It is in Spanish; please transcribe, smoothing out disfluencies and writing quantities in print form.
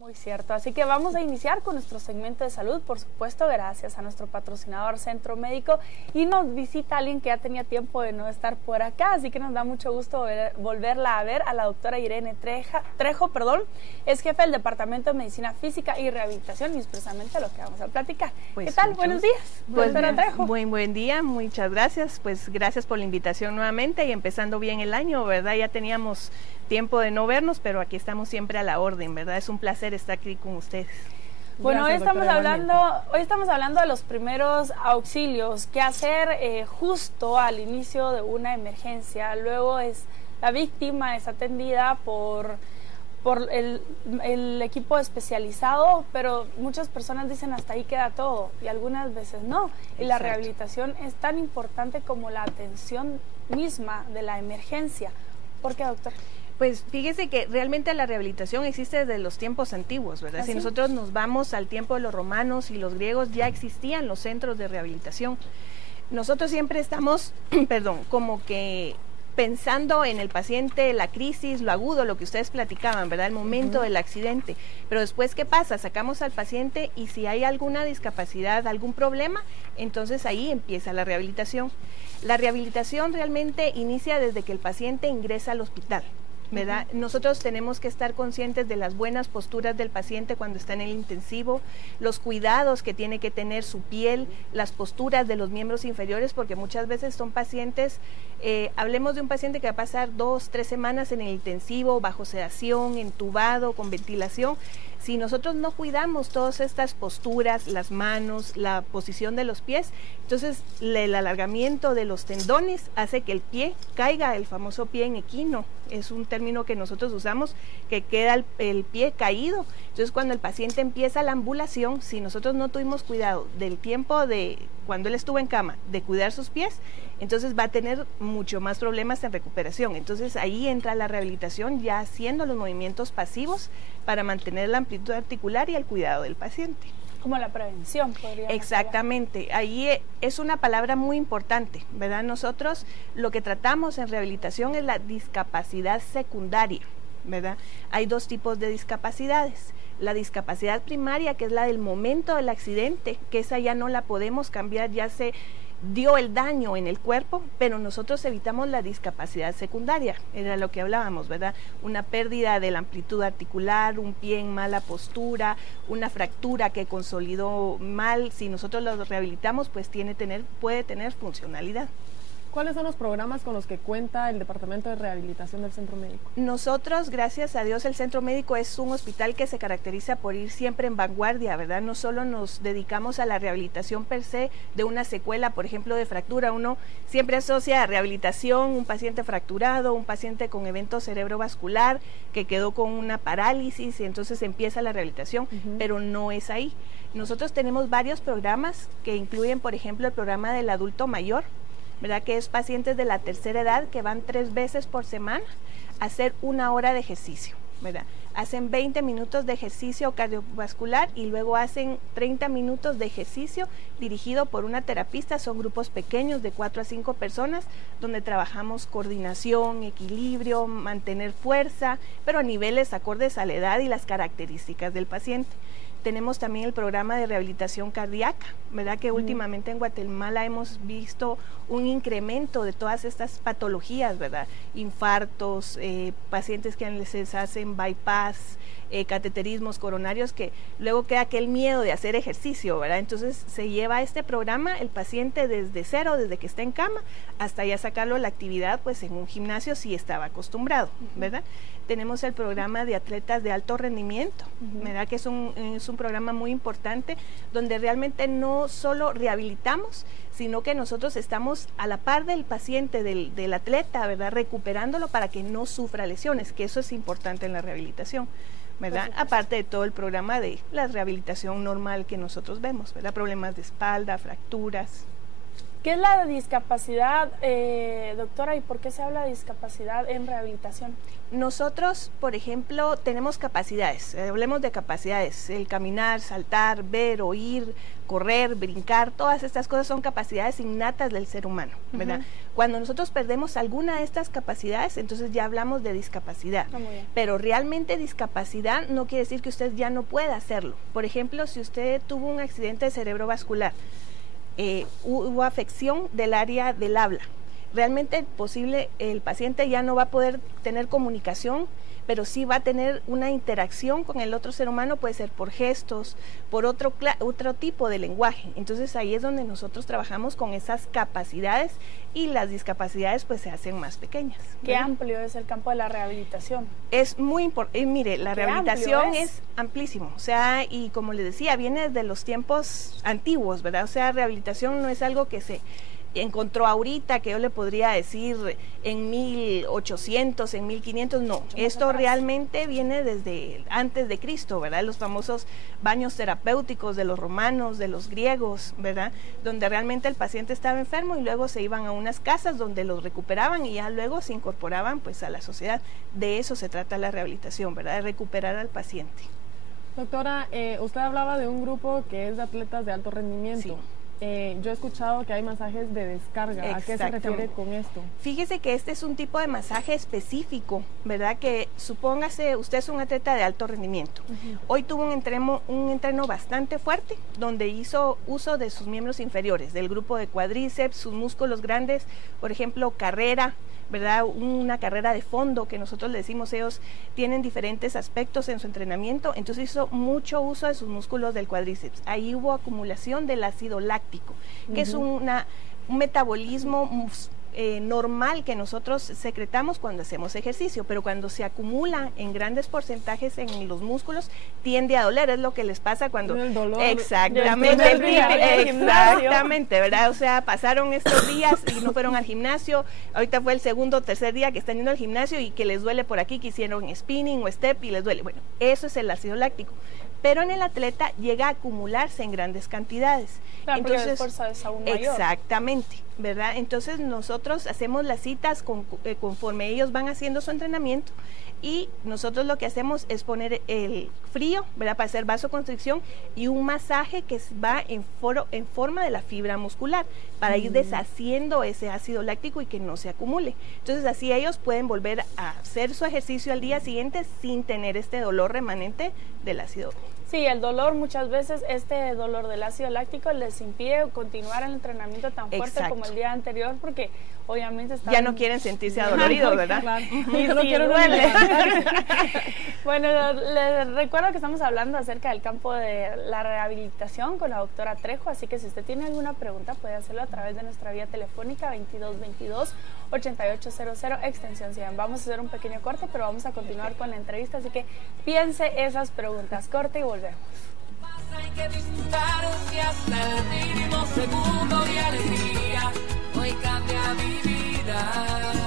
Muy cierto, así que vamos a iniciar con nuestro segmento de salud, por supuesto, gracias a nuestro patrocinador Centro Médico, y nos visita alguien que ya tenía tiempo de no estar por acá, así que nos da mucho gusto volverla a ver, a la doctora Irene Trejo, es jefe del Departamento de Medicina Física y Rehabilitación, y es precisamente lo que vamos a platicar. Pues, ¿qué tal? Buenos días, doctora Trejo. Buen día, muchas gracias, pues gracias por la invitación nuevamente y empezando bien el año, ¿verdad? Ya teníamos tiempo de no vernos, pero aquí estamos siempre a la orden, ¿verdad? Es un placer estar aquí con ustedes. Bueno, Gracias, hoy estamos hablando de los primeros auxilios, qué hacer justo al inicio de una emergencia. Luego la víctima es atendida por el equipo especializado, pero muchas personas dicen hasta ahí queda todo y algunas veces no. Y la rehabilitación es tan importante como la atención misma de la emergencia. ¿Por qué, doctor? Pues fíjese que realmente la rehabilitación existe desde los tiempos antiguos, ¿verdad? ¿Ah, sí? Si nosotros nos vamos al tiempo de los romanos y los griegos, ya existían los centros de rehabilitación. Nosotros siempre estamos, como que pensando en el paciente, la crisis, lo agudo, lo que ustedes platicaban, ¿verdad? El momento del accidente. Pero después, ¿qué pasa? Sacamos al paciente y si hay alguna discapacidad, algún problema, entonces ahí empieza la rehabilitación. La rehabilitación realmente inicia desde que el paciente ingresa al hospital, ¿verdad? Nosotros tenemos que estar conscientes de las buenas posturas del paciente cuando está en el intensivo, los cuidados que tiene que tener su piel, las posturas de los miembros inferiores, porque muchas veces son pacientes, hablemos de un paciente que va a pasar 2, 3 semanas en el intensivo, bajo sedación, entubado, con ventilación. Si nosotros no cuidamos todas estas posturas, las manos, la posición de los pies, entonces el alargamiento de los tendones hace que el pie caiga, el famoso pie en equino, es un término que nosotros usamos, que queda el pie caído. Entonces cuando el paciente empieza la ambulación, si nosotros no tuvimos cuidado del tiempo de cuando él estuvo en cama, de cuidar sus pies, entonces va a tener mucho más problemas en recuperación. Entonces ahí entra la rehabilitación ya haciendo los movimientos pasivos para mantener la amplitud articular y el cuidado del paciente. Como la prevención, podríamos Exactamente, ahí es una palabra muy importante, ¿verdad? Nosotros lo que tratamos en rehabilitación es la discapacidad secundaria, ¿verdad? Hay 2 tipos de discapacidades. La discapacidad primaria, que es la del momento del accidente, que esa ya no la podemos cambiar, ya se dio el daño en el cuerpo, pero nosotros evitamos la discapacidad secundaria, era lo que hablábamos, ¿verdad? Una pérdida de la amplitud articular, un pie en mala postura, una fractura que consolidó mal, si nosotros lo rehabilitamos, pues puede tener funcionalidad. ¿Cuáles son los programas con los que cuenta el Departamento de Rehabilitación del Centro Médico? Nosotros, gracias a Dios, el Centro Médico es un hospital que se caracteriza por ir siempre en vanguardia, ¿verdad? No solo nos dedicamos a la rehabilitación per se de una secuela, por ejemplo, de fractura. Uno siempre asocia a rehabilitación, un paciente fracturado, un paciente con evento cerebrovascular que quedó con una parálisis y entonces empieza la rehabilitación, pero no es ahí. Nosotros tenemos varios programas que incluyen, por ejemplo, el programa del adulto mayor, ¿verdad? Que es pacientes de la tercera edad que van 3 veces por semana a hacer 1 hora de ejercicio, ¿verdad? Hacen 20 minutos de ejercicio cardiovascular y luego hacen 30 minutos de ejercicio dirigido por una terapista. Son grupos pequeños de 4 a 5 personas donde trabajamos coordinación, equilibrio, mantener fuerza, pero a niveles acordes a la edad y las características del paciente. Tenemos también el programa de rehabilitación cardíaca, ¿verdad? Que últimamente en Guatemala hemos visto un incremento de todas estas patologías, ¿verdad? Infartos, pacientes que les hacen bypass, cateterismos coronarios, que luego queda aquel miedo de hacer ejercicio, ¿verdad? Entonces se lleva este programa el paciente desde cero, desde que está en cama, hasta ya sacarlo a la actividad, pues en un gimnasio si estaba acostumbrado, ¿verdad? Tenemos el programa de atletas de alto rendimiento, ¿verdad? Que es un programa muy importante donde realmente no solo rehabilitamos, sino que nosotros estamos a la par del paciente, del atleta, ¿verdad? Recuperándolo para que no sufra lesiones, que eso es importante en la rehabilitación, ¿verdad? Aparte de todo el programa de la rehabilitación normal que nosotros vemos, ¿verdad? Problemas de espalda, fracturas. ¿Qué es la discapacidad, doctora, y por qué se habla de discapacidad en rehabilitación? Nosotros, por ejemplo, tenemos capacidades, hablemos de capacidades, el caminar, saltar, ver, oír, correr, brincar, todas estas cosas son capacidades innatas del ser humano, ¿verdad? Cuando nosotros perdemos alguna de estas capacidades, entonces ya hablamos de discapacidad, pero realmente discapacidad no quiere decir que usted ya no pueda hacerlo. Por ejemplo, si usted tuvo un accidente cerebrovascular, hubo afección del área del habla, realmente el paciente ya no va a poder tener comunicación, pero sí va a tener una interacción con el otro ser humano, puede ser por gestos, por otro tipo de lenguaje. Entonces ahí es donde nosotros trabajamos con esas capacidades y las discapacidades pues se hacen más pequeñas. Qué amplio es el campo de la rehabilitación. Es muy importante, mire, la rehabilitación es amplísimo, o sea, y como les decía, viene desde los tiempos antiguos, ¿verdad? O sea, rehabilitación no es algo que se encontró ahorita, que yo le podría decir en 1800, en 1500, no. Esto realmente viene desde antes de Cristo, ¿verdad? Los famosos baños terapéuticos de los romanos, de los griegos, ¿verdad? Donde realmente el paciente estaba enfermo y luego se iban a unas casas donde los recuperaban y ya luego se incorporaban pues a la sociedad. De eso se trata la rehabilitación, ¿verdad? De recuperar al paciente. Doctora, usted hablaba de un grupo que es de atletas de alto rendimiento. Sí. Yo he escuchado que hay masajes de descarga. ¿A qué se refiere con esto? Fíjese que este es un tipo de masaje específico, ¿verdad? Que supóngase, usted es un atleta de alto rendimiento. Hoy tuvo un entreno bastante fuerte, donde hizo uso de sus miembros inferiores, del grupo de cuádriceps, sus músculos grandes, por ejemplo, carrera, ¿verdad? Una carrera de fondo que nosotros le decimos, ellos tienen diferentes aspectos en su entrenamiento, entonces hizo mucho uso de sus músculos del cuádriceps. Ahí hubo acumulación del ácido láctico, que es un metabolismo normal que nosotros secretamos cuando hacemos ejercicio, pero cuando se acumula en grandes porcentajes en los músculos tiende a doler, es lo que les pasa cuando el dolor exactamente, ¿verdad? O sea, pasaron estos días y no fueron al gimnasio, ahorita fue el segundo o tercer día que están yendo al gimnasio y que les duele por aquí, que hicieron spinning o step y les duele. Bueno, eso es el ácido láctico, pero en el atleta llega a acumularse en grandes cantidades. Claro, entonces, porque la fuerza es aún mayor. Exactamente, ¿verdad? Entonces nosotros hacemos las citas conforme ellos van haciendo su entrenamiento y nosotros lo que hacemos es poner el frío, ¿verdad? Para hacer vasoconstricción y un masaje que va en forma de la fibra muscular para ir deshaciendo ese ácido láctico y que no se acumule. Entonces así ellos pueden volver a hacer su ejercicio al día siguiente sin tener este dolor remanente del ácido. Sí, el dolor muchas veces, este dolor del ácido láctico les impide continuar el entrenamiento tan fuerte como el día anterior porque obviamente están... Ya no quieren sentirse adoloridos, ¿verdad? Claro. Y no quieren duele. Bueno, les recuerdo que estamos hablando acerca del campo de la rehabilitación con la doctora Trejo, así que si usted tiene alguna pregunta puede hacerlo a través de nuestra vía telefónica 2222-8800, extensión 100. Vamos a hacer un pequeño corte, pero vamos a continuar con la entrevista, así que piense esas preguntas. Corte y volvemos. Hay que disfrutar si hasta el mínimo segundo de alegría hoy cambia mi vida.